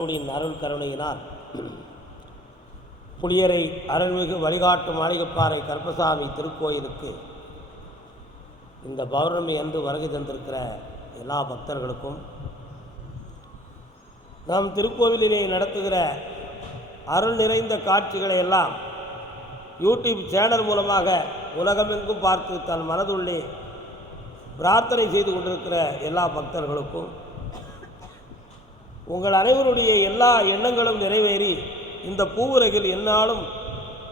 கடவுளின் அருள் கருணையினால் புளியரை அருள்மிகு வழிகாட்டு மாளிகைப்பாறை கருப்பசாமி திருக்கோயிலுக்கு இந்த பௌர்ணமி அன்று வருகை தந்திருக்கிற எல்லா பக்தர்களுக்கும் நாம் திருக்கோவிலிலே நடத்துகிற அருள் நிறைந்த காட்சிகளை எல்லாம் யூடியூப் சேனல் மூலமாக உலகமெங்கும் பார்த்து தன் மனதுள்ளே பிரார்த்தனை செய்து கொண்டிருக்கிற எல்லா பக்தர்களுக்கும் உங்கள் அனைவருடைய எல்லா எண்ணங்களும் நிறைவேறி இந்த பூவுலகில் என்னாலும்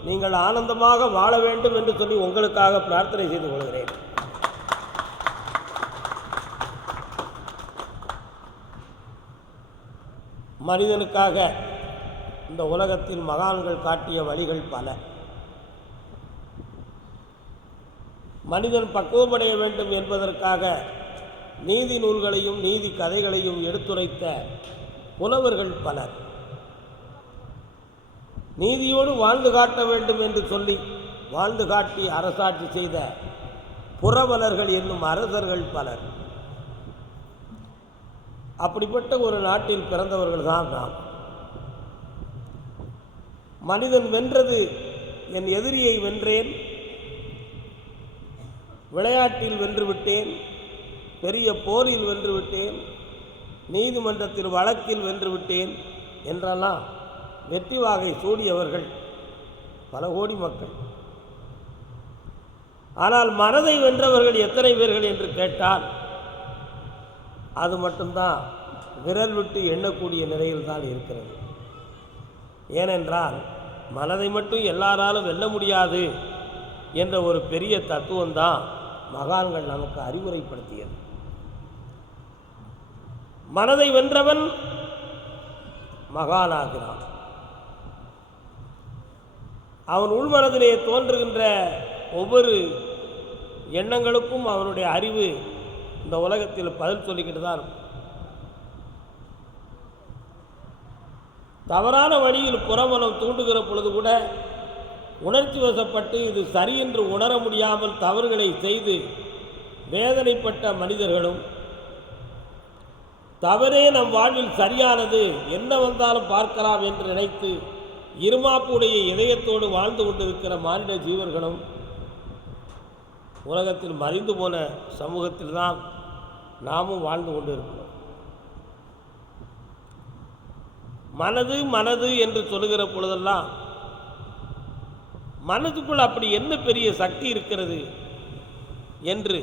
நீங்கள் ஆனந்தமாக வாழ வேண்டும் என்று சொல்லி உங்களுக்காக பிரார்த்தனை செய்து கொள்கிறேன். மனிதனுக்காக இந்த உலகத்தில் மகான்கள் காட்டிய வழிகள் பல. மனிதன் பக்குவமடைய வேண்டும் என்பதற்காக நீதி நூல்களையும் நீதி கதைகளையும் எடுத்துரைத்த புலவர்கள் பலர். நீதியோடு வாழ்ந்து காட்ட வேண்டும் என்று சொல்லி வாழ்ந்து காட்டி அரசாட்சி செய்த புறவலர்கள் என்னும் அரசர்கள் பலர். அப்படிப்பட்ட ஒரு நாட்டில் பிறந்தவர்கள் தான் நாம். மனிதன் வென்றது என் எதிரியை வென்றேன். விளையாட்டில் வென்றுவிட்டேன் பெரிய போரில் வென்றுவிட்டேன் நீதிமன்றத்தில் வழக்கில் வென்றுவிட்டேன் என்றெல்லாம் வெற்றி வாகை சூடியவர்கள் பல கோடி மக்கள். ஆனால் மனதை வென்றவர்கள் எத்தனை பேர்கள் என்று கேட்டால் அது மட்டும்தான். விரல் விட்டு எண்ணக்கூடிய நிலையில் தான் இருக்கிறது. ஏனென்றால் மனதை மட்டும் எல்லாராலும் வெல்ல முடியாது என்ற ஒரு பெரிய தத்துவம்தான் மகான்கள் நமக்கு அறிவுரைப்படுத்தியது. மனதை வென்றவன் மகானாகிறான். அவன் உள்மனதிலே தோன்றுகின்ற ஒவ்வொரு எண்ணங்களுக்கும் அவனுடைய அறிவு இந்த உலகத்தில் பதில் சொல்லிக்கிட்டு தான் தவறான வழியில் புறமனம் தூண்டுகிற பொழுது கூட உணர்ச்சி வசப்பட்டு இது சரி என்று உணர முடியாமல் தவறுகளை செய்து வேதனைப்பட்ட மனிதர்களும் தவறே நம் வாழ்வில் சரியானது. என்ன வந்தாலும் பார்க்கலாம் என்று நினைத்து இருமாப்புடைய இதயத்தோடு வாழ்ந்து கொண்டிருக்கிற மானிட ஜீவர்களும் உலகத்தில் மறைந்து போன சமூகத்தில் தான் நாமும் வாழ்ந்து கொண்டிருக்கிறோம். மனது மனது என்று சொல்லுகிற பொழுதெல்லாம் மனதுக்குள் அப்படி என்ன பெரிய சக்தி இருக்கிறது என்று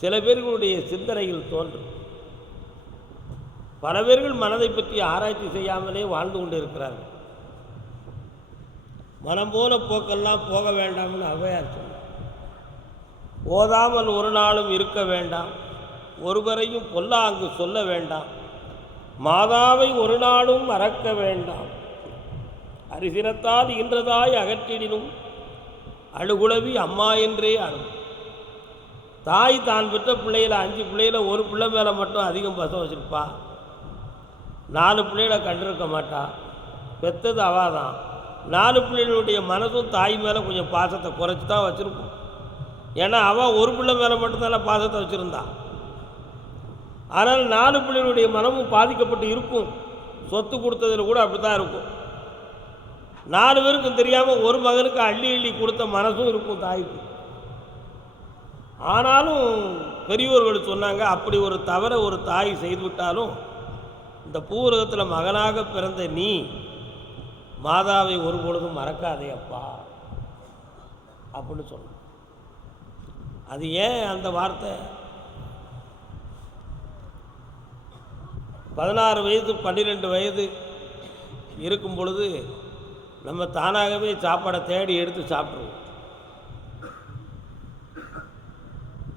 சில பேர்களுடைய சிந்தனையில் தோன்றும். பல பேர்கள் மனதை பற்றி ஆராய்ச்சி செய்யாமலே வாழ்ந்து கொண்டு இருக்கிறார்கள் மனம் போன போக்கெல்லாம் போக வேண்டாம்னு அவையார் சொன்னார். ஓதாமல் ஒரு நாளும் இருக்க வேண்டாம். ஒருவரையும் பொல்லாங்கு சொல்ல வேண்டாம். மாதாவை ஒரு நாளும் மறக்க வேண்டாம். அரிசினத்தால் இன்றதாய் அகற்றிடினும் அழுகுலவி அம்மா என்றே அழும். தாய் தான் பெற்ற பிள்ளையில அஞ்சு பிள்ளையில் ஒரு பிள்ளை மேலே மட்டும் அதிகம் பசம் வச்சுருப்பா. நாலு பிள்ளைகளை கண்டிருக்க மாட்டான் பெற்றது அவள் தான். நாலு பிள்ளைகளுடைய மனசும் தாய் மேலே கொஞ்சம் பாசத்தை குறைச்சி தான் வச்சுருக்கும். ஏன்னா அவள் ஒரு பிள்ளை மேலே மட்டும்தான் பாசத்தை வச்சுருந்தா. ஆனால் நாலு பிள்ளைகளுடைய மனமும் பாதிக்கப்பட்டு இருக்கும். சொத்து கொடுத்ததில் கூட அப்படி தான் இருக்கும். நாலு பேருக்கும் தெரியாமல் ஒரு மகனுக்கு அள்ளி அள்ளி கொடுத்த மனசும் இருக்கும் தாய்க்கு. ஆனாலும் பெரியோர்கள் சொன்னாங்க அப்படி ஒரு தவறை ஒரு தாய் செய்துவிட்டாலும் இந்த பூரகத்தில் மகனாக பிறந்த நீ மாதாவை ஒரு பொழுதும் மறக்காதே அப்பா. அப்படின்னு சொல்லணும் அது ஏன் அந்த வார்த்தை? பதினாறு வயது பன்னிரெண்டு வயது இருக்கும் பொழுது நம்ம தானாகவே சாப்பாடை தேடி எடுத்து சாப்பிடுவோம்.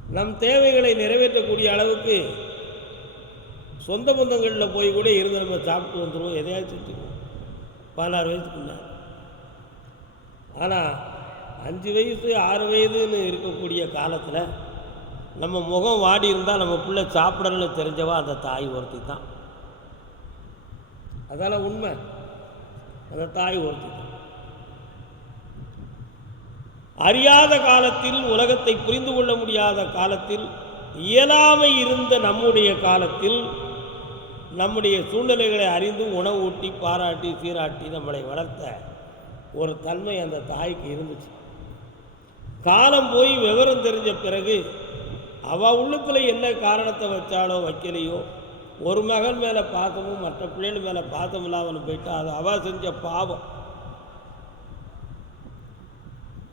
நம் தேவைகளை நிறைவேற்றக்கூடிய அளவுக்கு சொந்த பந்தங்களில் போய் கூட இருந்து நம்ம சாப்பிட்டு வந்துடுவோம் எதையாச்சும் செஞ்சுக்குவோம். பதினாறு வயசுக்குள்ள ஆனால் அஞ்சு வயசு ஆறு வயதுன்னு இருக்கக்கூடிய காலத்தில் நம்ம முகம் வாடி இருந்தால் நம்ம பிள்ளை சாப்பிடணும்னு தெரிஞ்சவா அந்த தாய் ஒருத்தி தான். அதெல்லாம் உண்மை. அந்த தாய் ஒருத்தி தான். அறியாத காலத்தில் உலகத்தை புரிந்து கொள்ள முடியாத காலத்தில் இயலாமை இருந்த நம்முடைய காலத்தில் நம்முடைய சூழ்நிலைகளை அறிந்து உணவு ஊட்டி பாராட்டி சீராட்டி நம்மளை வளர்த்த ஒரு தன்மை அந்த தாய்க்கு இருந்துச்சு. காலம் போய் விவரம் தெரிஞ்ச பிறகு அவள் உள்ளத்தில் என்ன காரணத்தை வச்சாலோ வைக்கலையோ ஒரு மகன் மேலே பாசமும் மற்ற பிள்ளைகள் மேலே பாசம் இல்லாமல் போயிட்டா அது அவள் செஞ்ச பாவம்.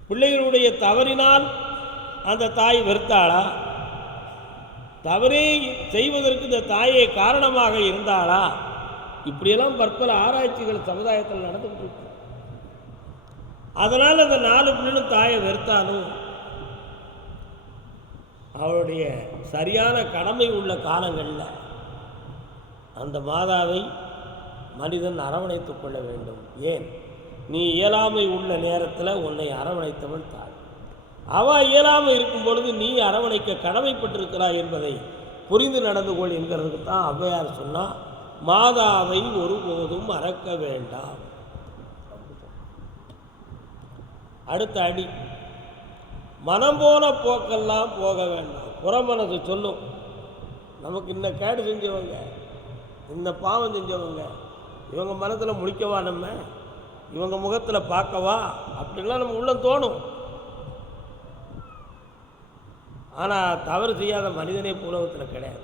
பிள்ளைகளுடைய தவறினால் அந்த தாய் வெறுத்தாளா? தவறே செய்வதற்கு இந்த தாயை காரணமாக இருந்தாளா? இப்படியெல்லாம் பற்பல ஆராய்ச்சிகள் சமுதாயத்தில் நடந்துகிட்டு இருக்கு அதனால் அந்த நாலு பிள்ளைகளும் தாயை வெறுத்தாலும் அவளுடைய சரியான கடமை உள்ள காலங்களில் அந்த மாதாவை மனிதன் அரவணைத்துக் கொள்ள வேண்டும். ஏன்? நீ இயலாமை உள்ள நேரத்தில் உன்னை அரவணைத்தவள் தாய். அவ இயலாமல் இருக்கும் பொழுது நீ அரவணைக்க கடமைப்பட்டிருக்கிறாய் என்பதை புரிந்து நடந்து கொள் என்கிறதுக்கு தான் ஔவையார் சொன்னா மாதாவை ஒருபோதும் மறக்க வேண்டாம். அடுத்த அடி மனம் போன போக்கெல்லாம் போக வேண்டாம். புறமனது சொல்லும் நமக்கு இந்த கேடு செஞ்சவங்க இந்த பாவம் செஞ்சவங்க இவங்க மனத்தில் முழிக்கவா நம்ம? இவங்க முகத்தில் பார்க்கவா? அப்படின்லாம் நம்ம உள்ளே தோணும். ஆனால் தவறு செய்யாத மனிதனே உலகத்தில் கிடையாது.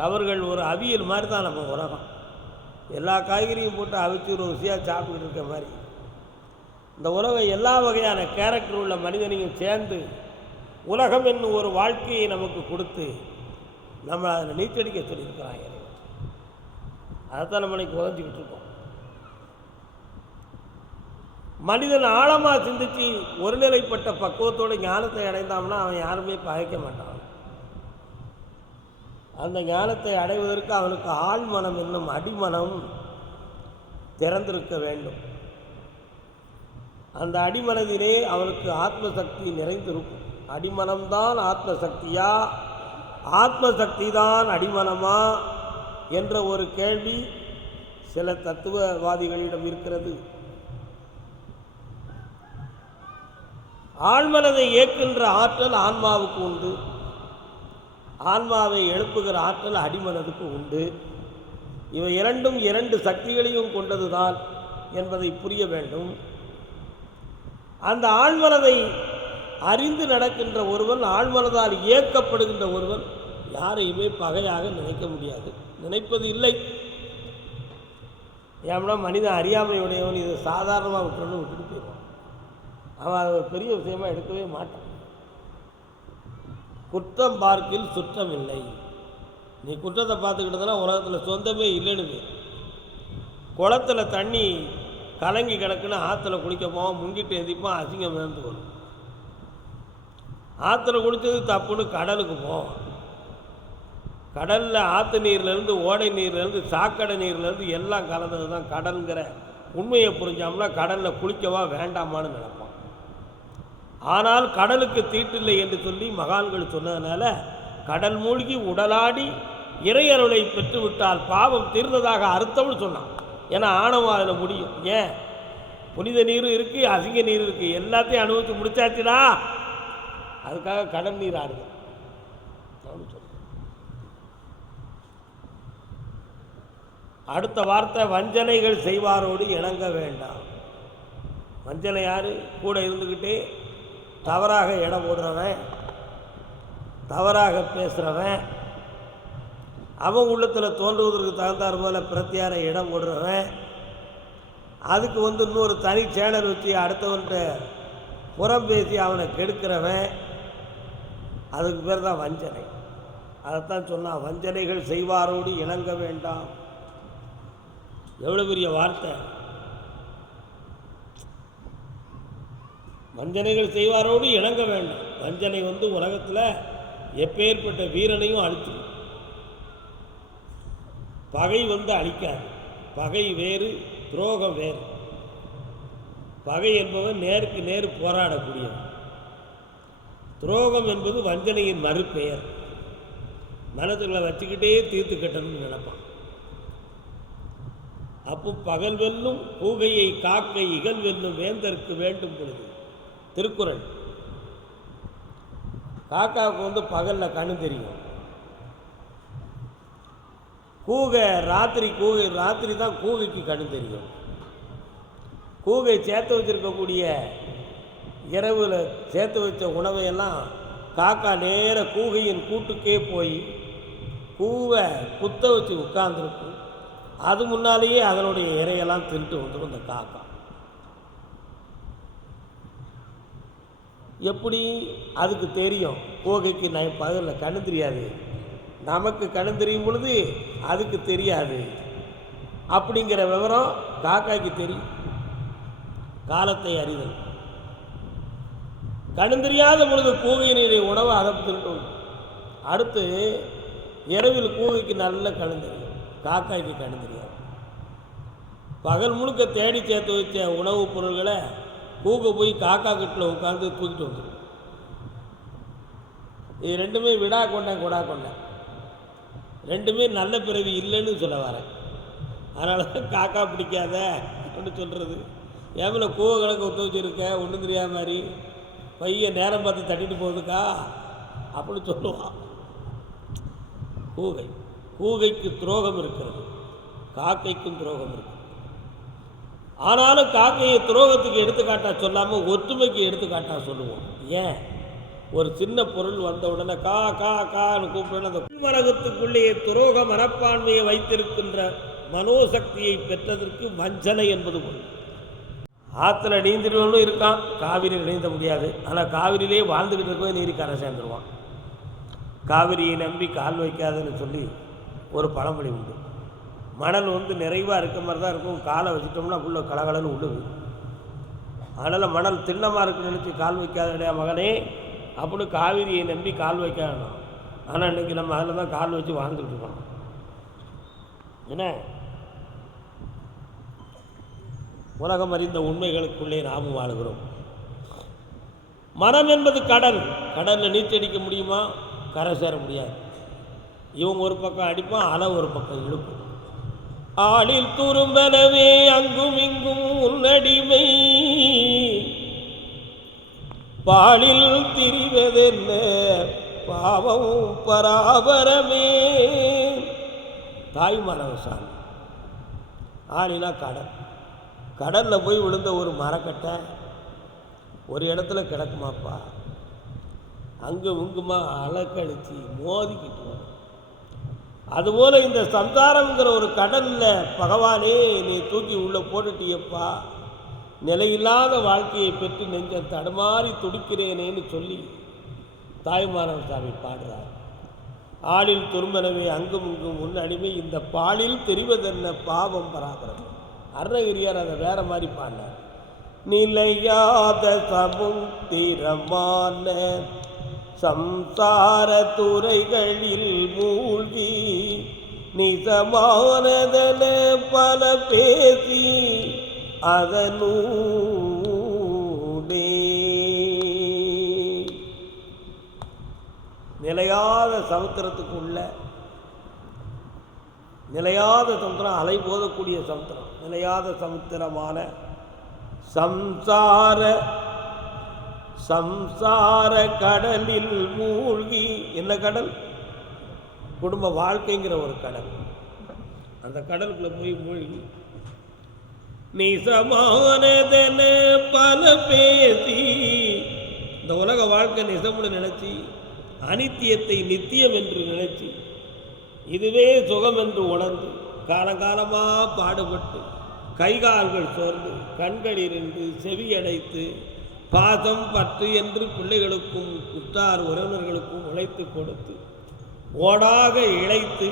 தவறுகள் ஒரு அவியல் மாதிரி தான் நம்ம உலகம். எல்லா காய்கறியும் போட்டு அவிச்சு ஒரு ருசியாக சாப்பிட்டுட்டு இருக்க மாதிரி. இந்த உலகம் எல்லா வகையான கேரக்டர் உள்ள மனிதனையும் சேர்ந்து உலகம் என்னும் ஒரு வாழ்க்கையை நமக்கு கொடுத்து நம்ம அதில் நீச்சடிக்க சொல்லியிருக்கிறாங்க அதைத்தான் நம்ம இன்னைக்கு உதஞ்சிக்கிட்டு இருக்கோம். மனிதன் ஆழமாக சிந்திச்சு ஒருநிலைப்பட்ட பக்குவத்தோட ஞானத்தை அடைந்தான்னா அவன் யாருமே பகைக்க மாட்டான். அந்த ஞானத்தை அடைவதற்கு அவனுக்கு ஆழ்மனம் என்னும் அடிமனம் திறந்திருக்க வேண்டும். அந்த அடிமனதிலே அவனுக்கு ஆத்ம சக்தி நிறைந்திருக்கும். அடிமனம்தான் ஆத்ம ஆத்மசக்தி ஆத்ம சக்தி தான் அடிமனமா? என்ற ஒரு கேள்வி சில தத்துவவாதிகளிடம் இருக்கிறது. ஆழ்மனதை இயக்குகின்ற ஆற்றல் ஆன்மாவுக்கு உண்டு. ஆன்மாவை எழுப்புகிற ஆற்றல் அடிமனதுக்கு உண்டு. இவை இரண்டும் இரண்டு சக்திகளையும் கொண்டதுதான் என்பதை புரிய வேண்டும். அந்த ஆழ்மனதை அறிந்து நடக்கின்ற ஒருவன் ஆழ்மனதால் இயக்கப்படுகின்ற ஒருவன் யாரையுமே பகையாக நினைக்க முடியாது. நினைப்பது இல்லை. ஏன்னா மனிதன் அறியாமையுடையவன் இதை சாதாரணமாக விட்டுறணும் விட்டுட்டு அவன் அதை ஒரு பெரிய விஷயமா எடுக்கவே மாட்டான். குற்றம் பார்க்கில் சுற்றம் இல்லை நீ குற்றத்தை பார்த்துக்கிட்டதுனா உலகத்தில் சொந்தமே இல்லைன்னு குளத்துல தண்ணி கலங்கி கிடக்குன்னு ஆற்றுல குளிக்க போவோம் முங்கிட்டு எந்திப்பான் அசிங்கம் இருந்து வரும் ஆற்றுல குளித்தது தப்புன்னு கடலுக்கு போவோம் கடலில் ஆற்று நீர்லேருந்து ஓடை நீர்லேருந்து சாக்கடை நீர்லேருந்து எல்லாம் கலந்தது தான் கடலுங்கிற உண்மையை புரிஞ்சோம்னா கடலில் குளிக்கவா வேண்டாமான்னு நினைப்போம் ஆனால் கடலுக்கு தீட்டில்லை என்று சொல்லி மகான்கள் சொன்னதுனால கடல் மூழ்கி உடலாடி இறையருளை பெற்றுவிட்டால் பாவம் தீர்ந்ததாக அர்த்தம்னு சொன்னான். ஏன்னா ஆணவம் அதில் முடியும். ஏன்? புனித நீரும் இருக்குது அசிங்க நீர் இருக்குது எல்லாத்தையும் அனுபவித்து முடிச்சாச்சுடா. அதுக்காக கடல் நீர் ஆடுது. அடுத்த வார்த்தை வஞ்சனைகள் செய்வாரோடு இணங்க வேண்டாம். வஞ்சனை யார்? கூட இருந்துக்கிட்டே தவறாக இடம் போடுறவன் தவறாக பேசுகிறவன் அவன் உள்ளத்தில் தோன்றுவதற்கு தகுந்தார் போல பிரத்தியார இடம் போடுறவன். அதுக்கு வந்து இன்னொரு தனி சேனல் வச்சு அடுத்தவன்கிட்ட புறம் பேசி அவனை கெடுக்கிறவன். அதுக்கு பேர் தான் வஞ்சனை. அதைத்தான் சொன்னான் வஞ்சனைகள் செய்வாரோடு இணங்க வேண்டாம். எவ்வளோ பெரிய வார்த்தை. வஞ்சனைகள் செய்வாரோடு இணங்க வேண்டாம். வஞ்சனை வந்து உலகத்தில் எப்பேற்பட்ட வீரனையும் அழிச்சிடும் பகை வந்து அழிக்காது. பகை வேறு துரோகம் வேறு. பகை என்பவன் நேருக்கு நேர் போராடக்கூடியவன். துரோகம் என்பது வஞ்சனையின் மறுபெயர். மனதுகளை வச்சுக்கிட்டே தீர்த்து கட்டணும்னு நினைப்பான். அப்போ பகல் வெல்லும் பூகையை காக்க இகழ் வெல்லும் வேந்தற்கு வேண்டும் பொழுது திருக்குறள். காக்காவுக்கு வந்து பகலில் கண்ணு தெரியும். கூகை ராத்திரி கூகை ராத்திரி தான் கூகைக்கு கண்ணு தெரியும். கூகை சேர்த்து வச்சிருக்கக்கூடிய இரவில் சேர்த்து வச்ச உணவையெல்லாம் காக்கா நேர கூகையின் கூட்டுக்கே போய் கூவை குத்த வச்சு உட்கார்ந்துருக்கும். அது முன்னாலேயே அதனுடைய இறையெல்லாம் தின்ட்டு வந்துடும் இந்த காக்கா. எப்படி அதுக்கு தெரியும்? கோகைக்கு நான் பகலில் கண்ணு தெரியாது. நமக்கு கண்ணு தெரியும் பொழுது அதுக்கு தெரியாது. அப்படிங்கிற விவரம் காக்காய்க்கு தெரியும். காலத்தை அறிதல். கண்ணு தெரியாத பொழுது கூகையினுடைய உணவை அதை திருட்டும் அடுத்து இரவில் கூகைக்கு நல்ல கண்ணு தெரியும். காக்காய்க்கு கண்ணு தெரியாது. பகல் முழுக்க தேடி சேர்த்து வைத்த உணவுப் பொருள்களை கூக போய் காக்கா கட்டில் உட்காந்து தூக்கிட்டு வந்துடும் இது ரெண்டுமே விடா கொண்டேன் கொடா கொண்டேன். ரெண்டுமே நல்ல பிறவி இல்லைன்னு சொல்ல வரேன். அதனால தான் காக்கா பிடிக்காத அப்படின்னு சொல்கிறது ஏமில் கூவ கணக்கு ஒத்து வச்சுருக்க ஒன்றும் தெரியாத மாதிரி. பையன் நேரம் பார்த்து தட்டிட்டு போகுதுக்கா அப்படின்னு சொல்லுவான். கூகை. கூகைக்கு துரோகம் இருக்கிறது. காக்கைக்கும் துரோகம் இருக்கு. ஆனாலும் காக்கையை துரோகத்துக்கு எடுத்துக்காட்டா சொல்லாமல் ஒற்றுமைக்கு எடுத்துக்காட்டா சொல்லுவோம். ஏன்? ஒரு சின்ன பொருள் வந்த உடனே கா கா கான்னு கூப்பிட்டு அந்த மரகத்துக்குள்ளேயே துரோக மனப்பான்மையை வைத்திருக்கின்ற மனோசக்தியை பெற்றதற்கு வஞ்சனை என்பது ஒன்று. ஆற்றுல நீந்திரவனும் இருக்கான் காவிரியில் நீந்த முடியாது. ஆனால் காவிரியிலே வாழ்ந்துக்கிட்டு இருக்கவே நீரி கரை சேர்ந்துருவான். காவிரியை நம்பி கால் வைக்காதுன்னு சொல்லி ஒரு பழமொழி உண்டு. மணல் வந்து நிறைவாக இருக்க மாதிரி தான் இருக்கும். காலை வச்சிட்டோம்னா உள்ள கலகலன்னு உள்ளுது. அதனால் மணல் திண்ணமாக இருக்குன்னு நினச்சி கால் வைக்காதடையா மகனே அப்படின்னு காவிரியை நம்பி கால் வைக்கணும் ஆனால் இன்றைக்கி நம்ம அதில் தான் கால் வச்சு வாழ்ந்துட்டு இருக்கோம். என்ன? உலகம் அறிந்த உண்மைகளுக்குள்ளே நாமும் வாழ்கிறோம். மனம் என்பது கடல். கடலில் நீச்சடிக்க முடியுமா? கரை சேர முடியாது. இவங்க ஒரு பக்கம் அடிப்பான் அலை ஒரு பக்கம் இழுக்கும். ஆளில் துரும்பனவே அங்கும் இங்கும் உன்னடிமை பாலில் திரிவதென்ன? பாவம் பராபரமே. தாய்மரவசாமி ஆளினா கடல். கடலில் போய் விழுந்த ஒரு மரக்கட்டை ஒரு இடத்துல கிடக்குமாப்பா. அங்கே உங்குமா அலக்கழிச்சு மோதிக்கிட்டு வரும். அதுபோல் இந்த சம்சாரம்ங்கிற ஒரு கடலில் பகவானே நீ தூக்கி உள்ளே போட்டுட்டியப்பா. நிலையில்லாத வாழ்க்கையை பெற்று நெஞ்ச தடுமாறி துடிக்கிறேனேன்னு சொல்லி தாய்மாரன் சாமி பாடுறார். ஆளில் துரும்பனவே அங்கும் இங்கும் முன் அடிமை. இந்த பாலில் தெரிவதென்ன பாவம் பராபரம் அருணகிரியார் அதை வேற மாதிரி பாடினார். நிலையாத சமுத்திரமான சம்சார துறைகளில் மூழ்கி நிஜமானதென பல பேசி அதனூடே. நிலையாத சமுத்திரத்துக்குள்ள நிலையாத சமுத்திரம் அலை போதக்கூடிய சமுத்திரம் நிலையாத சமுத்திரமான சம்சார சம்சார கடலில் மூழ்கி என்ன கடல்? குடும்ப வாழ்க்கைங்கிற ஒரு கடல். அந்த கடலுக்குள்ள போய் மூழ்கி. நிசமானதென பல பேசி இந்த உலக வாழ்க்கை நிசம்னு நினைச்சி அனித்தியத்தை நித்தியம் என்று நினைச்சி இதுவே சுகம் என்று உணர்ந்து காலங்காலமாக பாடுபட்டு கைகால்கள் சோர்ந்து கண்கள் இருந்து செவியடைத்து பாதம் பற்று என்று பிள்ளைகளுக்கும் உற்றார் உறவினர்களுக்கும் உழைத்து கொடுத்து ஓடாக இழைத்து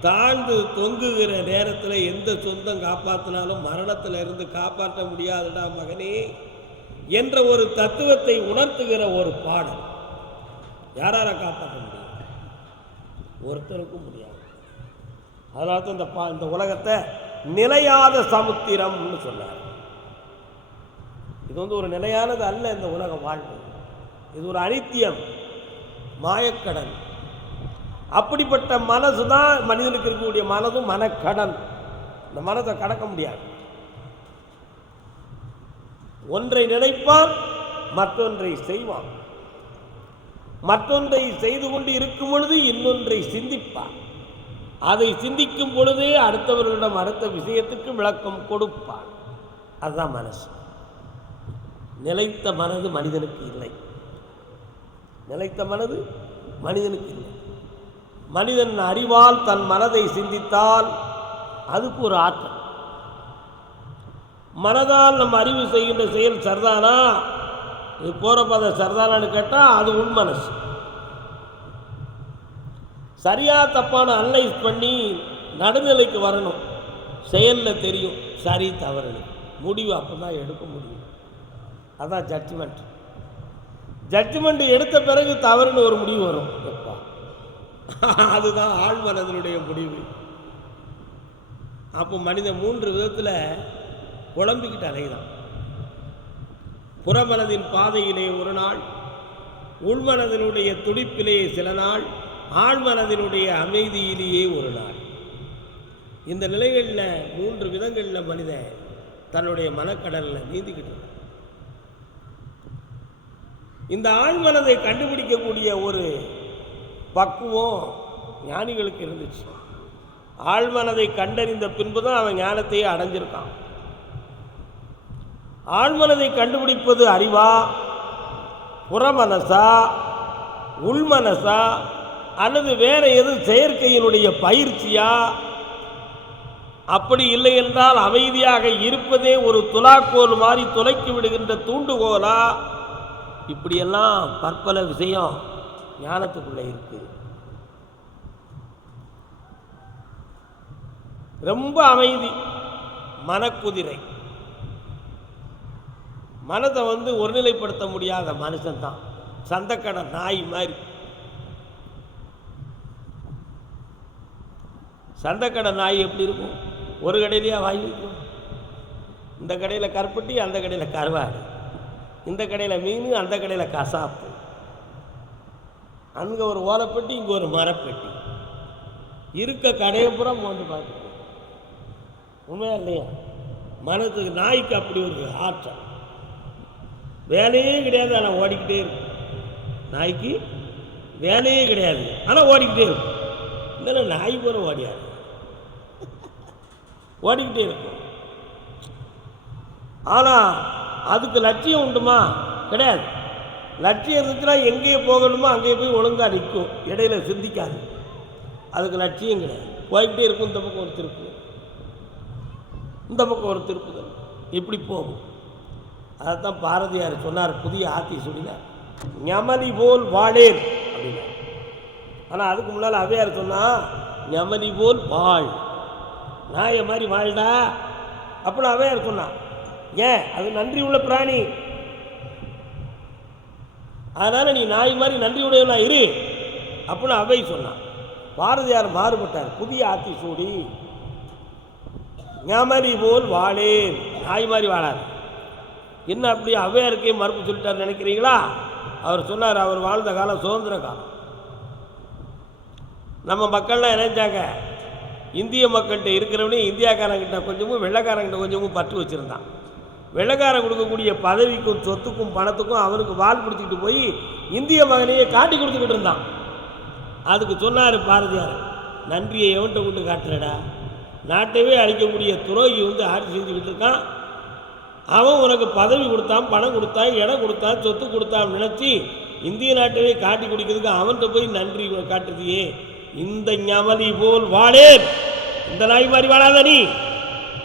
தாழ்ந்து தொங்குகிற நேரத்தில் எந்த சொந்தம் காப்பாற்றினாலும் மரணத்தில் இருந்து காப்பாற்ற முடியாதுடா மகனே என்ற ஒரு தத்துவத்தை உணர்த்துகிற ஒரு பாடல். யாரார காப்பாற்ற முடியும்? ஒருத்தருக்கும் முடியாது. அதனால தான் இந்த பா இந்த உலகத்தை நிலையாத சமுத்திரம்னு சொன்னார். இது வந்து ஒரு நிலையானது அல்ல இந்த உலக வாழ்வு. இது ஒரு அனித்தியம் மாயக்கடன். அப்படிப்பட்ட மனசு தான் மனிதனுக்கு இருக்கக்கூடிய மனதும் மனக்கடன். இந்த மனதை கடக்க முடியாது. ஒன்றை நினைப்பான் மற்றொன்றை செய்வான். மற்றொன்றை செய்து கொண்டு இருக்கும் பொழுது இன்னொன்றை சிந்திப்பான். அதை சிந்திக்கும் பொழுதே அடுத்தவர்களிடம் அடுத்த விஷயத்துக்கு விளக்கம் கொடுப்பான். அதுதான் மனசு. நிலைத்த மனது மனிதனுக்கு இல்லை. நிலைத்த மனது மனிதனுக்கு இல்லை. மனிதன் அறிவால் தன் மனதை சிந்தித்தால் அதுக்கு ஒரு ஆற்றல். மனதால் நம்ம அறிவு செய்கின்ற செயல் சரிதானா? இது போகிற பாதை சரிதானான்னு கேட்டால் அது உண்மனசு சரியாக சரியா தப்பான அனலைஸ் பண்ணி நடுநிலைக்கு வரணும். செயலில் தெரியும். சரி தவறுன்னு. முடிவு அப்போ தான் எடுக்க முடியும். அதான் ஜட்ஜ்மெண்ட் ஜட்ஜ்மெண்ட் எடுத்த பிறகு தவறுன்னு ஒரு முடிவு வரும். எப்பா? அதுதான் ஆழ்மனதனுடைய முடிவு. அப்போ மனிதன் மூன்று விதத்தில் குழம்பிக்கிட்டு அலைகிறான். புறமனதின் பாதையிலே ஒரு நாள் உள்மனதினுடைய துடிப்பிலே சில நாள் ஆழ்மனதினுடைய அமைதியிலேயே ஒரு நாள். இந்த நிலைகளில் மூன்று விதங்களில் மனிதன் தன்னுடைய மனக்கடலில் நீந்திக்கிட்டு இந்த ஆழ்மனதை கண்டுபிடிக்கக்கூடிய ஒரு பக்குவம் ஞானிகளுக்கு இருந்துச்சு. ஆழ்மனதை கண்டறிந்த பின்பு தான் அவன் ஞானத்தையே அடைஞ்சிருக்கான். ஆழ்மனதை கண்டுபிடிப்பது அறிவா? புறமனசா? உள்மனசா? அல்லது வேற எது செயற்கையினுடைய பயிற்சியா? அப்படி இல்லை என்றால் அமைதியாக இருப்பதே ஒரு துலாக்கோல் மாதிரி துளைக்கி விடுகின்ற தூண்டுகோலா? இப்படியெல்லாம் பற்பல விஷயம் ஞானத்துக்குள்ளே இருக்கு. ரொம்ப அமைதி மனக்குதிரை. மனதை வந்து ஒருநிலைப்படுத்த முடியாத மனுஷன் தான் சந்தக்கடை நாய் மாதிரி. சந்தக்கடை நாய் எப்படி இருக்கும்? ஒரு கடையிலேயே வாய் இந்த கடையில் கருப்பட்டி அந்த கடையில் கருவாடு. இந்த கடையில் மீன் அந்த கடையில் கசாப்பு. அங்கே ஒரு ஓலைப்பட்டி இங்கே ஒரு மரப்பெட்டி. இருக்க கடையை பூரா மோந்து பார்த்துட்டு. உண்மையா இல்லையா? மனத்துக்கு நாய்க்கு அப்படி ஒரு ஆற்றல். வேலையே கிடையாது ஆனால் ஓடிக்கிட்டே இருக்கும். நாய்க்கு வேலையே கிடையாது ஆனால் ஓடிக்கிட்டே இருக்கும். இல்லை நாய் பூரா ஓடியாது. ஓடிக்கிட்டே இருக்கும். ஆனால் அதுக்கு லட்சியம் உண்டுமா? கிடையாது. லட்சியம் இருந்துச்சுன்னா எங்கேயே போகணுமோ அங்கேயே போய் ஒழுங்காக நிற்கும். இடையில சிந்திக்காது. அதுக்கு லட்சியம் கிடையாது. போய்கிட்டே இருக்கும் இந்த பக்கம் ஒரு திருப்பு இந்த பக்கம் ஒரு திருப்புதல். இப்படி போகும். அதைத்தான் பாரதியார் சொன்னார் புதிய ஆத்தி சொல்லினார். ஞமலி போல் வாழேன் அப்படின்னா ஆனால் அதுக்கு முன்னால் அவையார் சொன்னால் ஞமலி போல் வாழ். என் மாதிரி வாழ்டா அப்படின்னு அவையார் சொன்னான் ஏன்? அது நன்றி உள்ள பிராணி. அதனால நீ நாய் மாதிரி நன்றி உடையவனா இரு. அப்படின்னு அவை சொன்னான். பாரதியார் மாறுபட்டார். புதிய ஆத்தி சூடி. ஞாமரி போல் வாழேன். நாய் மாதிரி வாழாது. என்ன அப்படி அவையாருக்கே மறுப்பு சொல்லிட்டார் நினைக்கிறீங்களா? அவர் சொன்னார் அவர் வாழ்ந்த காலம் சுதந்திர காலம். நம்ம மக்கள்லாம் நினைச்சாங்க இந்திய மக்கள்கிட்ட இருக்கிறவனே இந்தியாக்காரங்கிட்ட கொஞ்சமும் வெள்ளைக்காரங்கிட்ட கொஞ்சமும் பற்று வச்சுருந்தான். வெள்ளக்காரன் கொடுக்கக்கூடிய பதவிக்கும் சொத்துக்கும் பணத்துக்கும் அவனுக்கு வால் பிடிச்சிக்கிட்டு போய் இந்திய மகனையே காட்டி கொடுத்துக்கிட்டு இருந்தான். அதுக்கு சொன்னார் பாரதியார் நன்றியை எவன்கிட்ட கொண்டு காட்டுறடா? நாட்டையே அழிக்கக்கூடிய துரோகி வந்து ஆட்சி செஞ்சுக்கிட்டு இருக்கான். அவன் உனக்கு பதவி கொடுத்தான் பணம் கொடுத்தான் இடம் கொடுத்தான் சொத்து கொடுத்தான் நினச்சி இந்திய நாட்டவே காட்டி குடிக்கிறதுக்கு அவன்கிட்ட போய் நன்றி காட்டுறதையே இந்த ஞமலி போல் வாழேன். இந்த நாய் மாதிரி வாழாத நீ.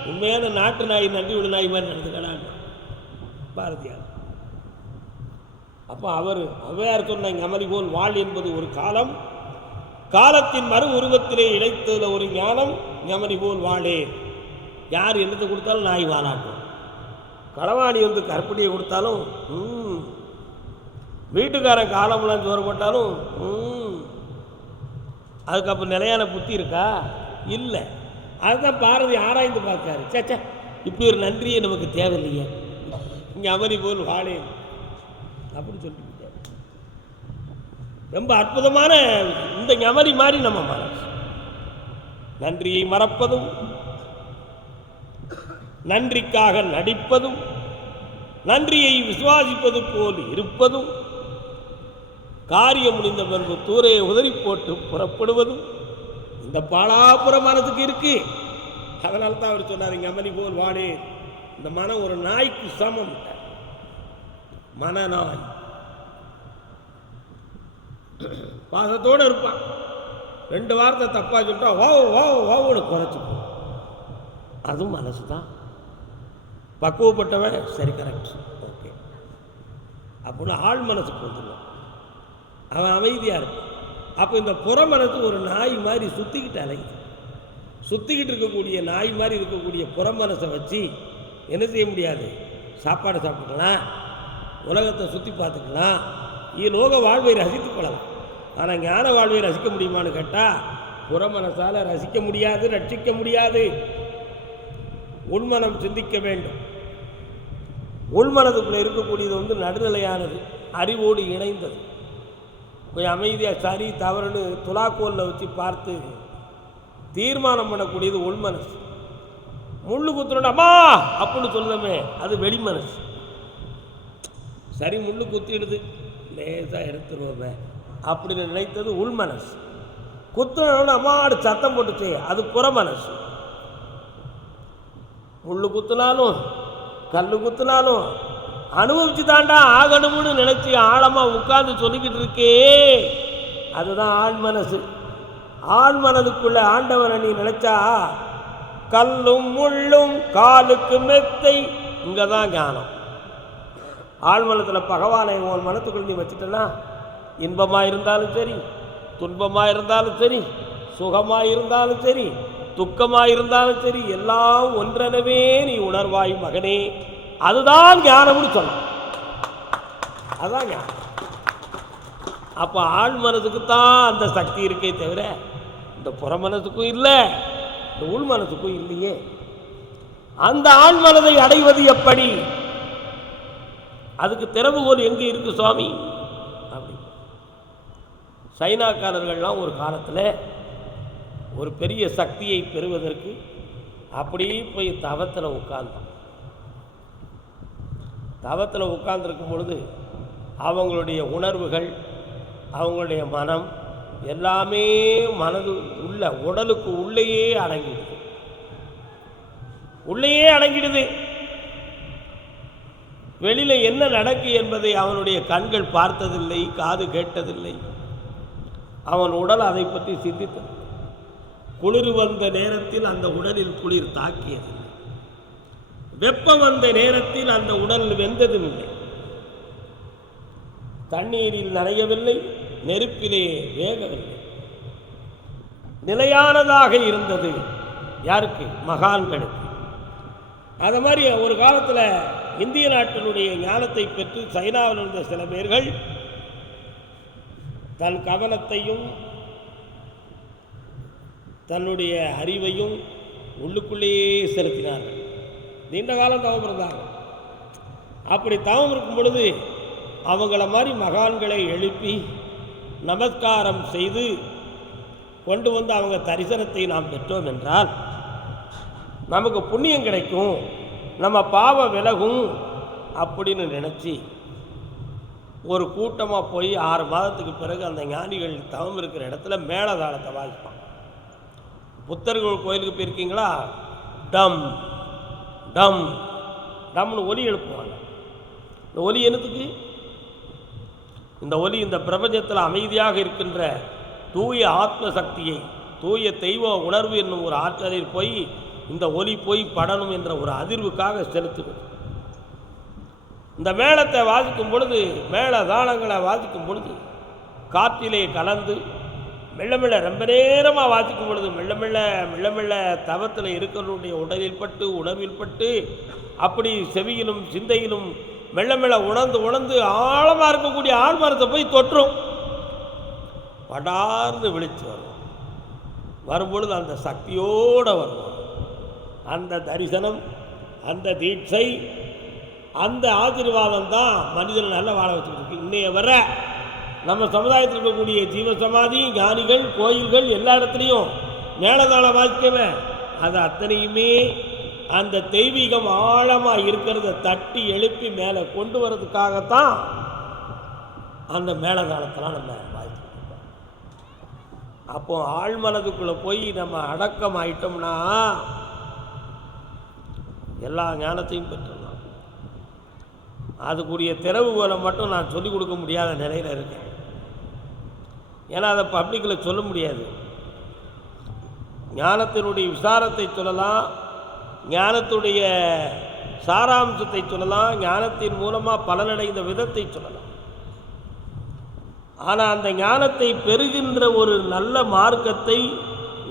உண்மையான நாட்டு நாய் நன்றி விடு நாய் மாதிரி நடந்துக்கலாம் பாரதியார். அப்போ அவர் ஔவையார் சொன்ன அமளி போல் வாழ் என்பது ஒரு காலம். காலத்தின் மறு உருவத்திலே இழைத்துள்ள ஒரு ஞானம். ஞமனி போல் வாழே. யார் என்னத்தை கொடுத்தாலும் நாய் வாழாட்டும். களவாணி வந்து கற்பனையை கொடுத்தாலும் வீட்டுக்காரன் காலம்லாம் சோறப்பட்டாலும் போட்டாலும் அதுக்கப்புறம் நிலையான புத்தி இருக்கா? இல்லை. அதுதான் பாரதி ஆராய்ந்து பார்த்தாரு சேச்சா இப்படி ஒரு நன்றியே நமக்கு தேவையில்லையே. இங்கே அமரி போல் வாழேன் அப்படின்னு சொல்லிட்டு ரொம்ப அற்புதமான இந்த ஞமரி மாதிரி நம்ம மனசு. நன்றியை மறப்பதும் நன்றிக்காக நடிப்பதும் நன்றியை விசுவாசிப்பது போல் இருப்பதும் காரியம் முடிந்த பிறகு தூரையை உதறி போட்டு புறப்படுவதும் இந்த பாலாபுர மனத்துக்கு இருக்கு. அதனால தான் அவர் சொன்னார் இங்க அமளி போல் வாடே. இந்த மனம் ஒரு நாய்க்கு சமம். மனநாய். பாசத்தோடு இருப்பான். ரெண்டு வார்த்தை தப்பாக சொல்லிட்டா வா வா வாவோட குறைச்சிப்போம் அதுவும் மனசு தான். பக்குவப்பட்டவன் சரி கரெக்ட் ஓகே அப்படின்னு ஆள் மனசுக்கு வந்துடுவான். அவன் அமைதியாக இருப்பான். அப்போ இந்த புற மனசு ஒரு நாய் மாதிரி சுற்றிக்கிட்டு அலையுது. சுற்றிக்கிட்டு இருக்கக்கூடிய நாய் மாதிரி இருக்கக்கூடிய புறமனசை வச்சு என்ன செய்ய முடியாது? சாப்பாடு சாப்பிட்டுக்கலாம். உலகத்தை சுற்றி பார்த்துக்கலாம். லோக வாழ்வை ரசித்து கொள்ளலாம். ஆனால் ஞான வாழ்வை ரசிக்க முடியுமான்னு கேட்டால் புற மனசால் ரசிக்க முடியாது ரட்சிக்க முடியாது. உள்மனம் சிந்திக்க வேண்டும். உள்மனதுக்குள்ளே இருக்கக்கூடியது வந்து நடுநிலையானது அறிவோடு இணைந்தது. கொஞ்சம் அமைதியாக சரி தவறுன்னு துலாக்கோலில் வச்சு பார்த்து தீர்மானம் பண்ணக்கூடியது உள் மனசு. முள்ளு குத்துறோம் அம்மா! அப்படின்னு சொல்லணுமே அது வெளிமனசு சரி முள்ளு குத்திடுது. லேசாக எடுத்துருவோமே அப்படின்னு நினைத்தது உள் மனசு. குத்துனோட அம்மாடு சத்தம் போட்டுச்சு அது புறமனசு முள்ளு குத்துனாலும் கல் குத்துனாலும் அனுபவிச்சு தாண்டா ஆகணும்னு நினச்சி ஆழமாக உட்கார்ந்து சொல்லிக்கிட்டு இருக்கே. அதுதான் ஆண் மனசு. ஆண் மனதுக்குள்ள ஆண்டவனை நீ நினைச்சா கல்லும் முள்ளும் காலுக்கு மெத்தை இங்கே தான் ஞானம் ஆழ்மனத்தில் பகவானை உன் மனத்துக்குள் நீ வச்சுட்டனா இன்பமாக இருந்தாலும் சரி துன்பமாக இருந்தாலும் சரி சுகமாக இருந்தாலும் சரி துக்கமாக இருந்தாலும் சரி எல்லாம் ஒன்றெனவே நீ உணர்வாய் மகனே. அதுதான் ஞானம்னு சொன்னான். அதுதான் ஞானம். அப்போ ஆள் மனதுக்கு தான் அந்த சக்தி இருக்கே தவிர இந்த புற மனதுக்கும் இல்லை இந்த உள் மனசுக்கும் இல்லையே. அந்த ஆண் மனதை அடைவது எப்படி? அதுக்கு திறவுகோல் எங்கே இருக்கு சுவாமி? அப்படி. சைனாக்காரர்கள்லாம் ஒரு காலத்தில் ஒரு பெரிய சக்தியை பெறுவதற்கு அப்படியே போய் தவத்தில் உட்கார்ந்தான். தவத்தில் உட்கார்ந்துருக்கும் பொழுது அவங்களுடைய உணர்வுகள் அவங்களுடைய மனம் எல்லாமே மனது உள்ள உடலுக்கு உள்ளேயே அடங்கிடுது. உள்ளேயே அடங்கிடுது. வெளியில் என்ன நடக்கு என்பதை அவனுடைய கண்கள் பார்த்ததில்லை காது கேட்டதில்லை. அவன் உடல் அதை பற்றி சிந்தித்தது. குளிர் வந்த நேரத்தில் அந்த உடலில் குளிர் தாக்கியது. வெப்பம் வந்த நேரத்தில் அந்த உடல் வெந்ததும் இல்லை தண்ணீரில் நனையவில்லை நெருப்பிலே வேகவில்லை. நிலையானதாக இருந்தது. யாருக்கு? மகான்களுக்கு. அது மாதிரி ஒரு காலத்தில் இந்திய நாட்டினுடைய ஞானத்தை பெற்று சைனாவில் இருந்த சில பேர்கள் தன் கவனத்தையும் தன்னுடைய அறிவையும் உள்ளுக்குள்ளேயே செலுத்தினார்கள். நீண்ட காலம் தவம் இருந்தாங்க அப்படி தவம் இருக்கும் பொழுது அவங்கள மாதிரி மகான்களை எழுப்பி நமஸ்காரம் செய்து கொண்டு வந்து அவங்க தரிசனத்தை நாம் பெற்றோம் என்றால் நமக்கு புண்ணியம் கிடைக்கும் நம்ம பாவம் விலகும் அப்படின்னு நினச்சி ஒரு கூட்டமாக போய் ஆறு மாதத்துக்கு பிறகு அந்த ஞானிகள் தவம் இருக்கிற இடத்துல மேலதாளத்தை வாசிப்பான் புத்தர்கள் கோயிலுக்கு போயிருக்கீங்களா? டம். டம் டம்னு ஒலி எழுப்புவாங்க. இந்த ஒலி என்னத்துக்கு? இந்த ஒலி இந்த பிரபஞ்சத்தில் அமைதியாக இருக்கின்ற தூய ஆத்ம சக்தியை தூய தெய்வ உணர்வு என்னும் ஒரு ஆற்றலில் போய் இந்த ஒலி போய் படணும் என்ற ஒரு அதிர்வுக்காக செலுத்துவது. இந்த மேளத்தை வாசிக்கும் பொழுது மேள தாளங்களை வாசிக்கும் பொழுது காற்றிலே கலந்து மெல்ல மெல்ல ரொம்ப நேரமாக வாசிக்கும் பொழுது மெல்ல மெல்ல மெல்ல மெல்ல தவத்தில் இருக்கிறவருடைய உடலில் பட்டு உணவில் பட்டு அப்படி செவியிலும் சிந்தையிலும் மெல்ல மெல்ல உணர்ந்து உணர்ந்து ஆழமாக இருக்கக்கூடிய ஆழ்மரத்தை போய் தொற்றும். படார்ந்து விழித்து வரும் வரும்பொழுது அந்த சக்தியோடு வருவோம். அந்த தரிசனம் அந்த தீட்சை அந்த ஆசீர்வாதம் தான் மனிதனை நல்ல வாழ வச்சுக்கிட்டு இருக்கு. இன்னைய வர நம்ம சமுதாயத்தில் இருக்கக்கூடிய ஜீவசமாதி ஞானிகள் கோயில்கள் எல்லா இடத்துலையும் மேலதாள வாசிக்கவே. அது அத்தனையுமே அந்த தெய்வீகம் ஆழமாக இருக்கிறத தட்டி எழுப்பி மேலே கொண்டு வர்றதுக்காகத்தான் அந்த மேலதாளத்தெல்லாம் நம்ம வாசிக்கிட்டு அப்போ ஆழ்மனதுக்குள்ளே போய் நம்ம அடக்கம் ஆயிட்டோம்னா எல்லா ஞானத்தையும் பெற்றுடலாம். அதுக்குரிய திறவுகோலை மட்டும் நான் சொல்லிக் கொடுக்க முடியாத நிலையில் இருக்கேன். ஏன்னா அதை பப்ளிக்கில் சொல்ல முடியாது. ஞானத்தினுடைய விசாரத்தை சொல்லலாம் ஞானத்துடைய சாராம்சத்தை சொல்லலாம் ஞானத்தின் மூலமாக பலனடைந்த விதத்தை சொல்லலாம். ஆனால் அந்த ஞானத்தை பெறுகின்ற ஒரு நல்ல மார்க்கத்தை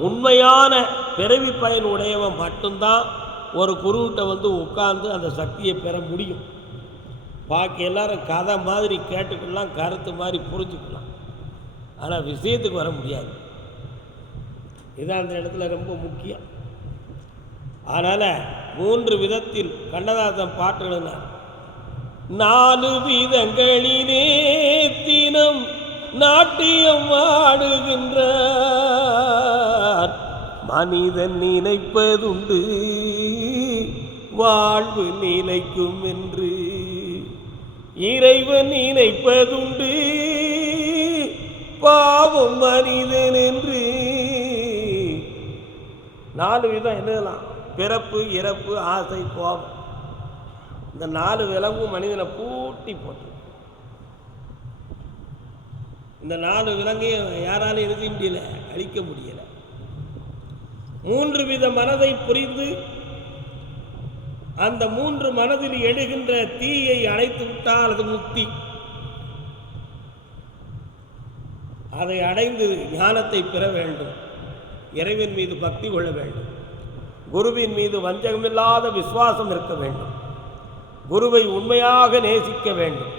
உண்மையான பிறவி பயன் உடையவன் மட்டும்தான் ஒரு குருவிட்ட வந்து உட்கார்ந்து அந்த சக்தியை பெற முடியும். பாக்கி எல்லாரும் கதை மாதிரி கேட்டுக்கலாம் கருத்து மாதிரி புரிஞ்சுக்கலாம். ஆனால் விஷயத்துக்கு வர முடியாது. இதுதான் அந்த இடத்துல ரொம்ப முக்கியம். அதனால் மூன்று விதத்தில் கண்ணதாசன் பாட்டுகள் நாலு விதங்களிலே தினம் நாட்டியம் ஆடுகின்றார். மனிதன் நினைப்பதுண்டு வாழ்வு நிலைக்கும் என்று இறைவன் நினைப்பதுண்டு பாவம் மனிதன் என்று. நாலு விதம் எழுதலாம் பிறப்பு இறப்பு ஆசை கோபம். இந்த நாலு விலங்கும் மனிதனை பூட்டி போட்டு. இந்த நாலு விலங்கையும் யாராலும் எழுத முடியல அழிக்க முடியல. மூன்று வித மனதை புரிந்து அந்த மூன்று மனதில் எழுகின்ற தீயை அணைத்து விட்டால் அது முக்தி. அதை அடைந்து ஞானத்தை பெற வேண்டும். இறைவன் மீது பக்தி கொள்ள வேண்டும். குருவின் மீது வஞ்சகமில்லாத விசுவாசம் இருக்க வேண்டும். குருவை உண்மையாக நேசிக்க வேண்டும்.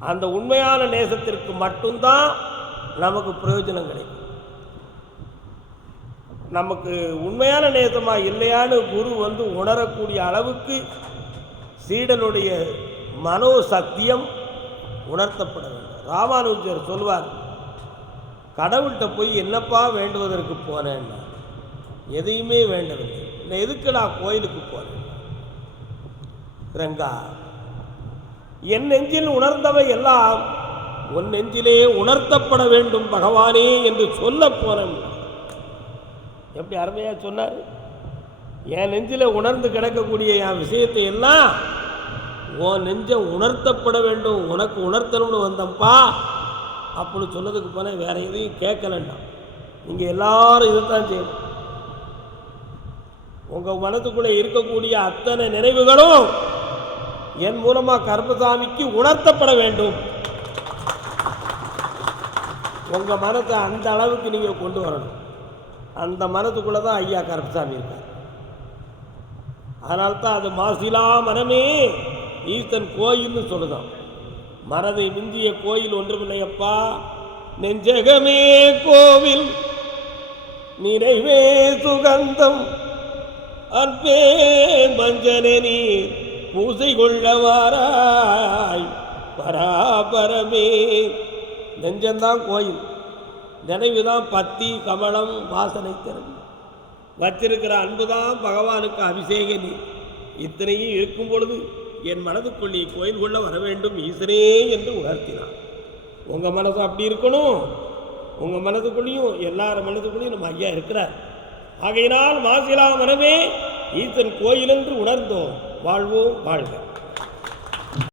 அந்த உண்மையான நேசத்திற்கு மட்டும்தான் நமக்கு பிரயோஜனம் கிடைக்கும். நமக்கு உண்மையான நேசமா இல்லையான்னு குரு வந்து உணரக்கூடிய அளவுக்கு சீடனுடைய மனோ சத்தியம் உணர்த்தப்பட வேண்டும். ராமானுஜர் சொல்வார் கடவுள்கிட்ட போய் என்னப்பா வேண்டுவதற்கு போனேன்னா எதையுமே வேண்டவில்லை. இல்லை எதுக்கு நான் கோயிலுக்கு போனேன்? ரங்கா என் நெஞ்சில் உணர்ந்தவை எல்லாம் உன் நெஞ்சிலே உணர்த்தப்பட வேண்டும் பகவானே என்று சொல்ல போனேன். எப்படி அருமையாக சொன்னார்? என் நெஞ்சில் உணர்ந்து கிடக்கக்கூடிய என் விஷயத்தை எல்லாம் உன் நெஞ்சம் உணர்த்தப்பட வேண்டும் உனக்கு உணர்த்தணும்னு வந்தப்பா அப்படின்னு சொன்னதுக்கு போனால் வேற எதையும் கேட்கலண்டா. நீங்கள் எல்லாரும் இதைத்தான் செய்யணும். உங்கள் மனதுக்குள்ளே இருக்கக்கூடிய அத்தனை நினைவுகளும் என் மூலமாக கருப்பசாமிக்கு உணர்த்தப்பட வேண்டும். உங்கள் மனத்தை அந்த அளவுக்கு நீங்கள் கொண்டு வரணும். அந்த மனத்துக்குள்ளே தான் ஐயா கருப்பசாமி இருக்கார். அதனால்தான் அது மாசிலா மனமே. ஈசன் கோயில்னு சொல்லுதான். மனதை மிஞ்சிய கோயில் ஒன்றுமில்லையப்பா. நெஞ்சகமே கோவில் நிறைவே சுகந்தம். அன்பே மஞ்சனே நீர் பூசை கொள்ளவாராய் பராபரமே. நெஞ்சந்தான் கோயில் நினைவுதான் பத்தி கமலம் வாசனை திறன். வச்சிருக்கிற அன்பு தான் பகவானுக்கு அபிஷேக நீர். இத்தனையும் இருக்கும் பொழுது என் மனதுக்குள் நீ கோயில் கொள்ள வர வேண்டும் ஈசனே என்று உணர்த்தினான். உங்கள் மனசு அப்படி இருக்கணும். உங்கள் மனதுக்குள்ளேயும் எல்லார் மனதுக்குள்ளேயும் நம்ம ஐயா இருக்கிறார். ஆகையினால் மாசிலா மனமே ஈசன் கோயில் என்று உணர்ந்தோம். வாழ்வோம் வாழ்க.